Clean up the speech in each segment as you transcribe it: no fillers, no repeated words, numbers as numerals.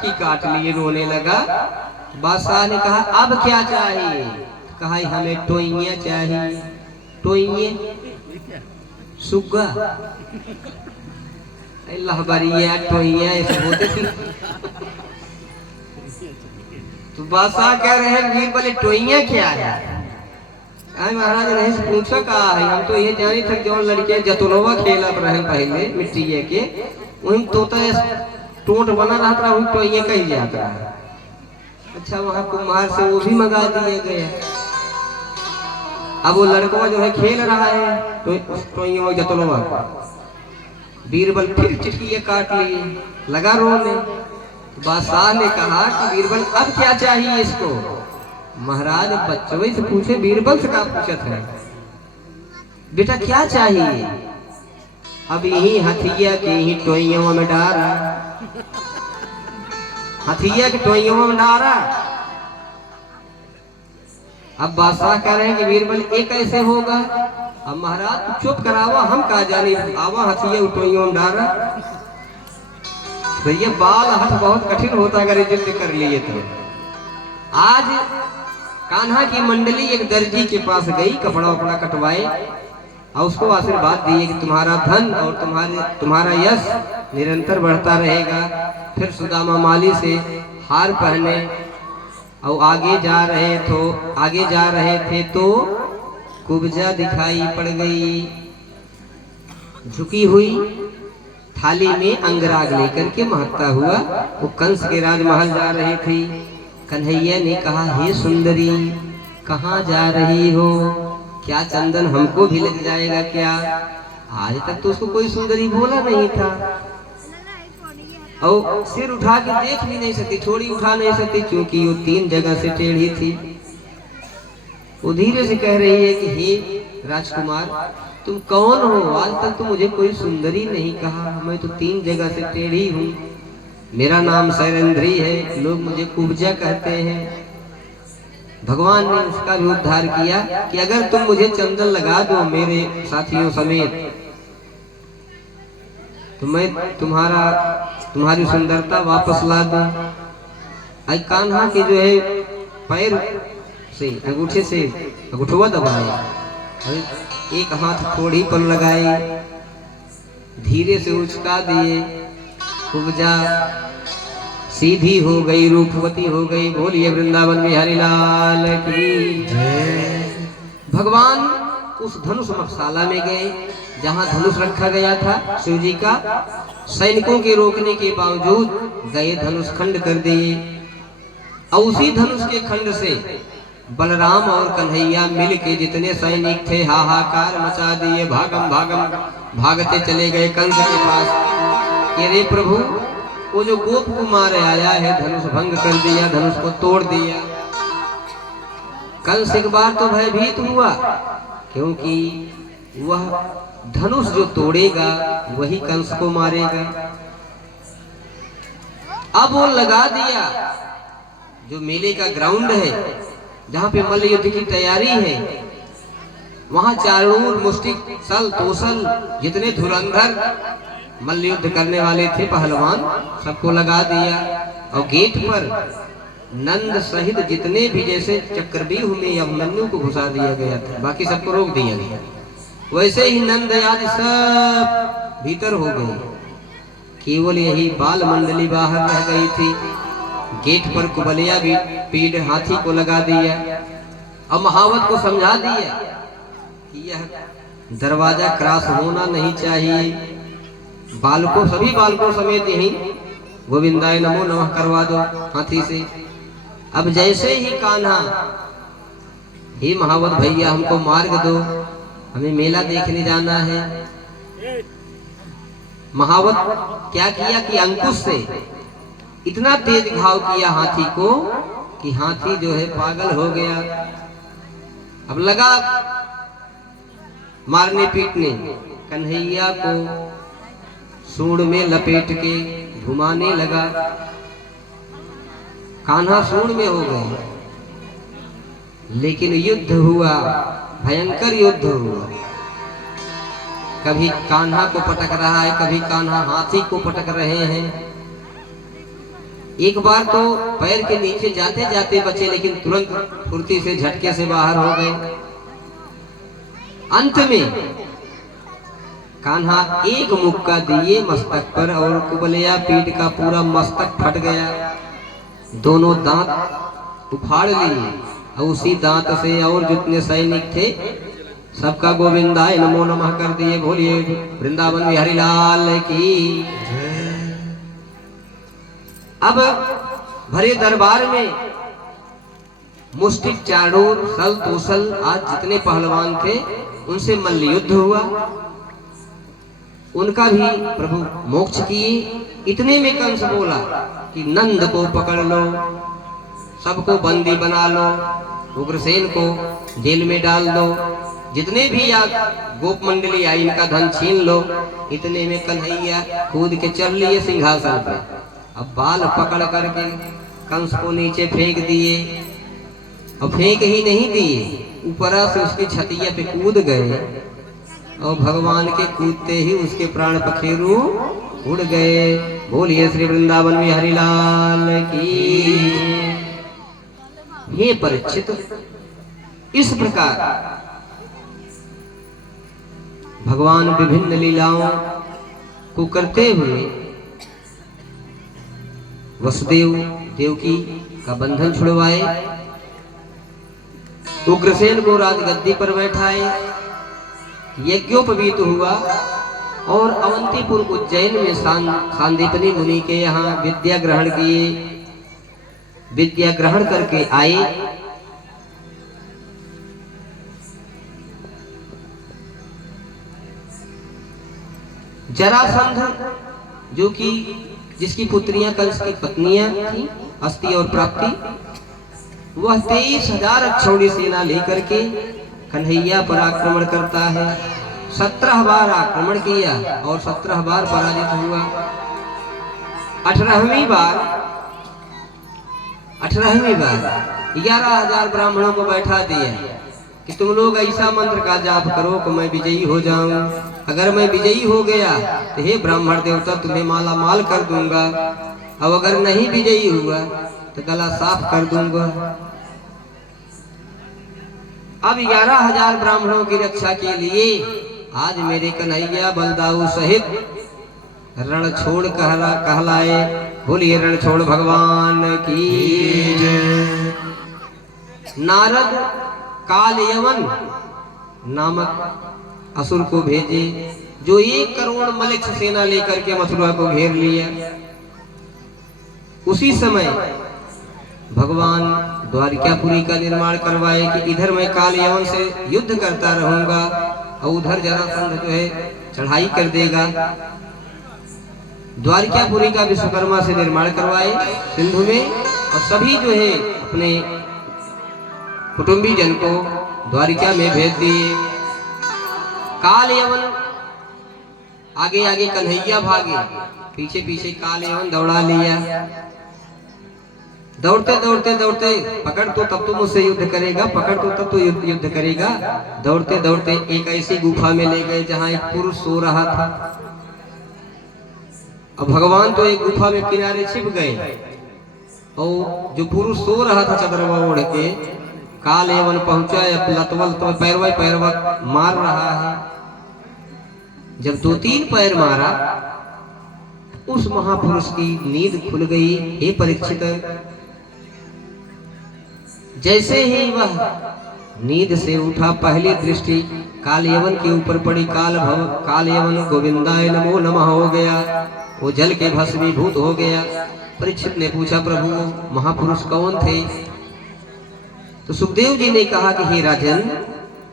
चुटकी काट लिए, रोने लगा। बादशाह ने कहा अब क्या चाहिए? कहा हमें टोइयां चाहिए। टोइये सुग्गा लहबरिया टोइयां ऐसे बोलते थे। तो बादशाह कह रहे हैं बीरबल टोइयां क्या है? महाराज नहीं से पूछा कहा है, हम तो ये जानी थे जो लड़के जतुलवा खेला रहे पहले मिट्टी के वही तोता टोट बना रहा था, वही टोइयां कही जाता है। अच्छा वहां कुम्हार से वो भी मंगा दिए गए। अब वो लड़का जो है खेल रहा है तो जतुलवा, बीरबल फिर चिटकी काट ली, लगा रोने। बादशाह ने कहा कि बीरबल अब क्या चाहिए इसको? महाराज बच्चों से पूछे, बीरबल से क्या पूछत है? बेटा क्या चाहिए? अब यही हथिया के ही टोइयों में डारा, हथिया के टोइयों में डारा। अब बादशाह कह रहे हैं कि बीरबल ये कैसे होगा? अब महाराज चुप करावा, हम कहा जानी आवा हथिया टोइयों में डारा। तो ये बाल हट बहुत कठिन होता अगर युद्ध कर लिए तो। आज कान्हा की मंडली एक दर्जी के पास गई, कपड़ा वपड़ा कटवाए और उसको आशीर्वाद दिए कि तुम्हारा धन और तुम्हारा यश निरंतर बढ़ता रहेगा। फिर सुदामा माली से हार पहने और आगे जा रहे थे तो कुब्जा दिखाई पड़ गई, झुकी हुई थाली में अंगराग लेकर के महकता हुआ वो कंस के राजमहल जा रही थी। कन्हैया ने कहा हे सुंदरी कहाँ जा रही हो? क्या चंदन हमको भी लग जाएगा क्या? आज तक तो उसको कोई सुंदरी बोला नहीं था। और सिर उठा के देख भी नहीं सकती, थोड़ी उठा नहीं सकती क्योंकि वो 3 जगह से टेढ़ी थी। वो धीरे से कह रही है कि हे राजकुमार तुम कौन हो? आज तक तो मुझे कोई सुंदरी नहीं कहा, मैं तो 3 जगह से टेढ़ी हूँ। मेरा नाम शैलेंद्री है, लोग मुझे कुब्जा कहते हैं। भगवान ने उसका भी उद्धार किया कि अगर तुम मुझे चंदन लगा दो मेरे साथियों समेत तो मैं तुम्हारी सुंदरता वापस ला दूं। कान्हा के जो है पैर से अंगूठे से अंगूठवा दबाए, एक हाथ थोड़ी पर लगाए, धीरे से उचका दिए, कुब्जा सीधी हो गई, रूपवती हो गई। बोलिए वृंदावन बिहारी लाल की जय। भगवान उस धनुष मकशाला में गए जहां धनुष रखा गया था शिव जी का। सैनिकों के रोकने के बावजूद गए धनुष खंड कर दिए और उसी धनुष के खंड से बलराम और कन्हैया मिल के जितने सैनिक थे हाहाकार मचा दिए, भागम भागते चले गए कंस के पास। रे प्रभु वो जो गोप कुमार आया है धनुष भंग कर दिया, धनुष को तोड़ दिया। कंस एक बार तो भयभीत हुआ क्योंकि वह धनुष जो तोड़ेगा वही कंस को मारेगा। अब वो लगा दिया जो मेले का ग्राउंड है जहां पे मल्ल युद्ध की तैयारी है, वहां चारूर मुष्टिक सल तोसल जितने धुरंधर मल्ल युद्ध करने वाले थे पहलवान सबको लगा दिया। और गेट पर नंद सहित जितने भी जैसे चक्रव्यूह में अभिमन्यु को घुसा दिया गया था, बाकी सबको रोक दिया गया, वैसे ही नंद आदि सब भीतर हो गए। केवल यही बाल मंडली बाहर रह गई थी। गेट पर कुबलिया भी पीड़ हाथी को लगा दिया और महावत को समझा दिया कि यह दरवाजा क्रॉस होना नहीं चाहिए। बालकों सभी बालकों समेत यही गोविंदाय नमो नमः करवा दो हाथी से। अब जैसे ही कान्हा हे महावत भैया हमको मार्ग दो, हमें मेला देखने जाना है। महावत क्या किया कि अंकुश से इतना तेज घाव किया हाथी को कि हाथी जो है पागल हो गया। अब लगा मारने पीटने, कन्हैया को सूंड में लपेट के घुमाने लगा। कान्हा सूंड में हो गए, लेकिन युद्ध हुआ, भयंकर युद्ध हुआ। कभी कान्हा को पटक रहा है, कभी कान्हा हाथी को पटक रहे हैं। एक बार तो पैर के नीचे जाते जाते बचे, लेकिन तुरंत फुर्ती से झटके से बाहर हो गए। अंत में कान्हा एक मुक्का दिए मस्तक पर और कुबलिया पीठ का पूरा मस्तक फट गया। दोनों दांत उखाड़ लिए और उसी दांत से और जितने सैनिक थे सबका गोविंदाय नमो नमः कर दिए। बोलिए वृंदावन बिहारी लाल की। अब भरे दरबार में मुष्टिक, चाणूर, सल, तोसल आज जितने पहलवान थे उनसे मल्ल युद्ध हुआ। उनका भी प्रभु मोक्ष किए। इतने में कंस बोला कि नंद को पकड़ लो, सबको बंदी बना लो, उग्रसेन को जेल में डाल दो, जितने भी आप गोप मंडली आई इनका धन छीन लो। इतने में कन्हैया कूद के चढ़ लिए सिंहासन पे। अब बाल पकड़ करके कंस को नीचे फेंक दिए, और फेंक ही नहीं दिए, ऊपर से उसकी छतिया पे कूद गए और भगवान के कूदते ही उसके प्राण पखेरु उड़ गए। बोलिए श्री वृंदावन में हरिलाल की। हे परीक्षित, इस प्रकार भगवान विभिन्न लीलाओं को करते हुए वसुदेव देवकी का बंधन छुड़वाए, उग्रसेन को राजगद्दी पर बैठाए, यज्ञोपवीत हुआ और अवंतीपुर उज्जैन में सांदीपनी मुनि के यहाँ विद्या ग्रहण किए। विद्या ग्रहण करके आए। जरासंध जो कि जिसकी पुत्रियां कंस की पत्नियां थी, अस्ति और प्राप्ति, वह 23,000 अक्षौणी सेना लेकर के कन्हैया पर आक्रमण करता है। 17 बार आक्रमण किया और 17 बार पराजित हुआ। 18वीं बार 11,000 ब्राह्मणों को बैठा दिया कि तुम लोग ऐसा मंत्र का जाप करो कि मैं विजयी हो जाऊं। अगर मैं विजयी हो गया तो हे ब्राह्मण देवता तुम्हें माला माल कर दूंगा, अब अगर नहीं विजयी हुआ तो गला साफ कर दूंगा। अब 11,000 ब्राह्मणों की रक्षा के लिए आज मेरे कन्हैया बलदाऊ सहित रण छोड़ कहलाए। बोलिए रण छोड़ भगवान की। नारद कालयवन नामक असुर को भेजे, जो 1 करोड़ मलिक्ष सेना लेकर के मथुरा को घेर लिया। उसी समय भगवान द्वारिकापुरी का निर्माण करवाए कि इधर मैं कालयवन से युद्ध करता रहूंगा और उधर जरासंध जो है चढ़ाई कर देगा। द्वारिकापुरी का विश्वकर्मा से निर्माण करवाए सिंधु में, और सभी जो है अपने कुटुंबी जन को द्वारिका में भेज दिए। कालयवन आगे आगे कन्हैया भागे, पीछे पीछे कालयवन दौड़ा लिया। दौड़ते दौड़ते दौड़ते, पकड़ तो तब तो मुझसे युद्ध करेगा, पकड़ तो तब तो युद्ध करेगा। दौड़ते दौड़ते एक ऐसी गुफा में ले गए जहां एक पुरुष सो रहा था। अब भगवान तो एक गुफा में किनारे छिप गए, और जो पुरुष सो रहा था चदरवा ओढ़ के, कालयवन पहुंचा, लतवल तो पैरवा मार रहा है। जब 2-3 पैर मारा, उस महापुरुष की नींद खुल गई। हे परीक्षित, जैसे ही वह नींद से उठा, पहली दृष्टि कालयवन के ऊपर पड़ी। कालयवन गोविंदाय नमो नमः हो गया, वो जल के भस्मीभूत हो गया। परीक्षित ने पूछा, प्रभु महापुरुष कौन थे? तो सुखदेव जी ने कहा कि हे राजन,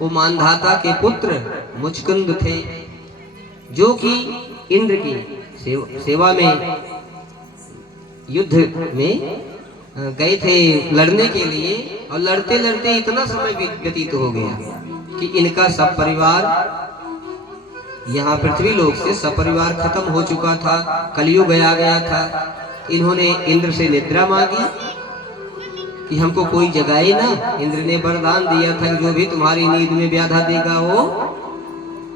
वो मानधाता के पुत्र मुचकुंद थे, जो कि इंद्र की सेवा में युद्ध में गए थे लड़ने के लिए, और लड़ते लड़ते इतना समय व्यतीत हो गया कि इनका सब परिवार यहाँ पृथ्वी लोक से सपरिवार खत्म हो चुका था। कलयुग आ गया था। इन्होंने इंद्र से निद्रा मांगी कि हमको कोई जगाए ना। इंद्र ने वरदान दिया था जो भी तुम्हारी नींद में व्याधा देगा वो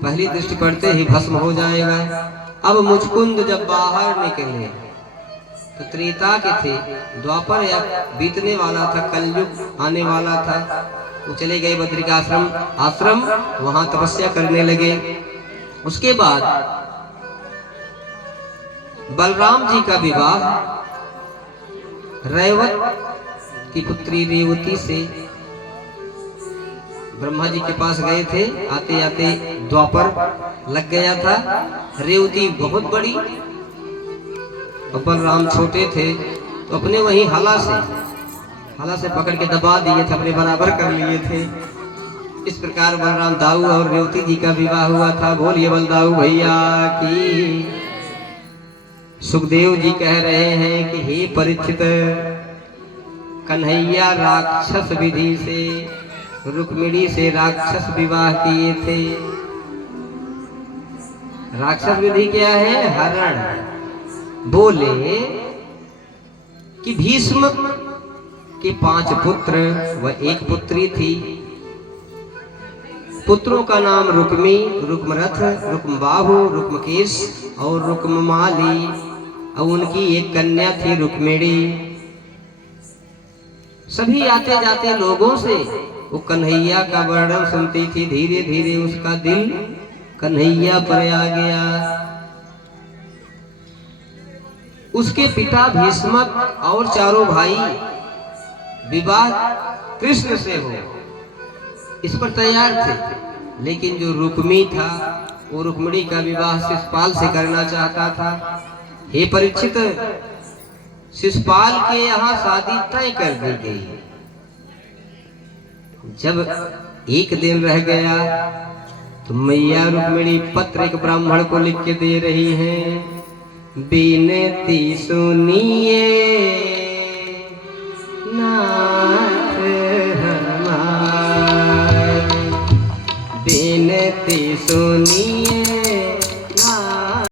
पहली दृष्टि पड़ते ही भस्म हो जाएगा। अब मुचकुंद जब बाहर निकले तो त्रेता के थे, द्वापर या बीतने वाला था, कलयुग आने वाला था। वो चले गए बद्रिकाश्रम आश्रम, वहां तपस्या करने लगे। उसके बाद बलराम जी का विवाह रैवत की पुत्री रेवती से। ब्रह्मा जी के पास गए थे, आते आते द्वापर लग गया था। रेवती बहुत बड़ी और बलराम छोटे थे, तो अपने वही हला से पकड़ के दबा दिए थे, अपने बराबर कर लिए थे। इस प्रकार बलराम दाऊ और रेवती जी का विवाह हुआ था। बोलिए बलदाऊ भैया की। सुखदेव जी कह रहे हैं कि हे परीक्षित, कन्हैया राक्षस विधि से रुक्मिणी से राक्षस विवाह किए थे। राक्षस विधि क्या है? हरण। बोले कि भीष्म के 5 पुत्र व 1 पुत्री थी। पुत्रों का नाम रुक्मी, रुक्मरथ, रुक्मबाहु, रुक्मकेश और रुक्ममाली, और उनकी 1 कन्या थी रुक्मिणी। सभी आते जाते लोगों से वो कन्हैया का वर्णन सुनती थी। धीरे धीरे उसका दिल कन्हैया पर आ गया। उसके पिता भीष्मक और चारों भाई विवाह कृष्ण से हो, इस पर तैयार थे। लेकिन जो रुक्मी था, वो रुक्मिणी का विवाह शिशुपाल से करना चाहता था। हे परीक्षित, शिशुपाल के यहाँ शादी तय कर दी गई। जब 1 दिन रह गया तो मैया रुक्मिणी पत्र एक ब्राह्मण को लिख के दे रही हैं। बिनती सुनिए नाथ हमारे, बिनती सुनिए